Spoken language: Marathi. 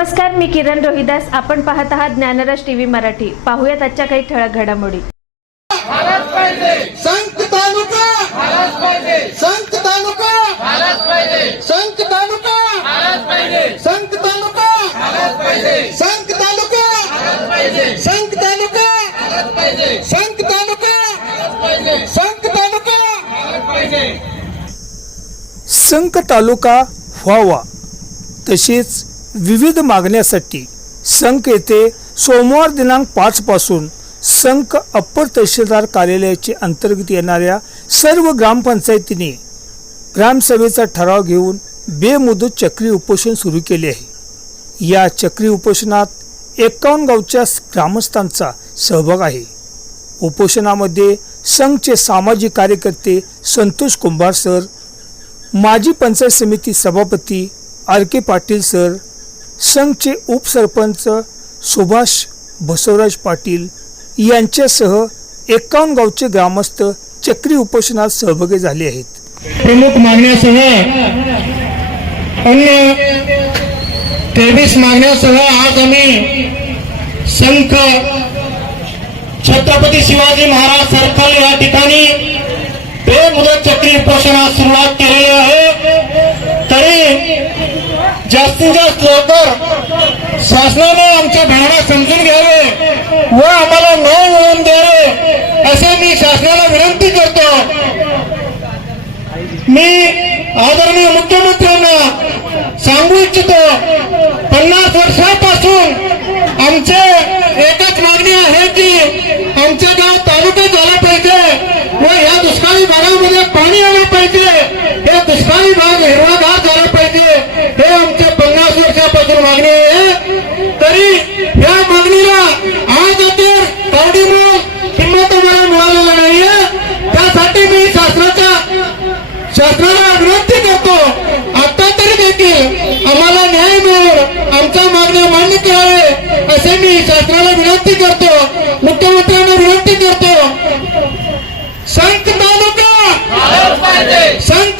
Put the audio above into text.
नमस्कार मी किरण रोहिदास. आपण पाहत आहात ज्ञानराज टीव्ही मराठी. पाहूयात आजच्या काही ठळक घडामोडी. संत तालुका. संत तालुका. संत तालुका. संत तालुका. संत तालुका. संत तालुका. संत तालुका. संत तालुका. संक तालुका व्हावा. तसेच विविध मागण्यासाठी संक येथे सोमवार दिनांक पाचपासून संक अप्पर तहसीलदार कार्यालयाचे अंतर्गत येणाऱ्या सर्व ग्रामपंचायतीने ग्रामसभेचा ठराव घेऊन बेमुदत चक्री उपोषण सुरू केले आहे. या चक्री उपोषणात एकावन्न गावच्या ग्रामस्थांचा सहभाग आहे. उपोषणामध्ये संघचे सामाजिक कार्यकर्ते संतोष कुंभार सर माजी पंचायत समिती सभापती आर के पाटील सर संघचे उपसरपंच सुभाष बसवराज पाटील यांच्यासह एकावन्न गावचे ग्रामस्थ चक्री उपोषणात सहभागी झाले आहेत. प्रमुख मागण्यासह अन्य तेवीस मागण्यासह आज आम्ही संख छत्रपती शिवाजी महाराज सर्कल या ठिकाणी बेमुदत चक्री उपोषणास सुरुवात केलेली आहे. तरी जास्तीत जास्त लवकर शासनाने आमच्या भावना समजून घ्यावे व आम्हाला न्याय मिळवून द्यावे असे मी शासनाला विनंती करतो. मी आदरणीय मुख्यमंत्र्यांना सांगू इच्छितो पन्नास वर्षापासून आमचे एकच मागणी आहे की आमच्या गाव तालुका झाला पाहिजे व या दुष्काळी भागामध्ये पाणी आलं पाहिजे. हे दुष्काळी भाग हिरवागार ¡Sangre!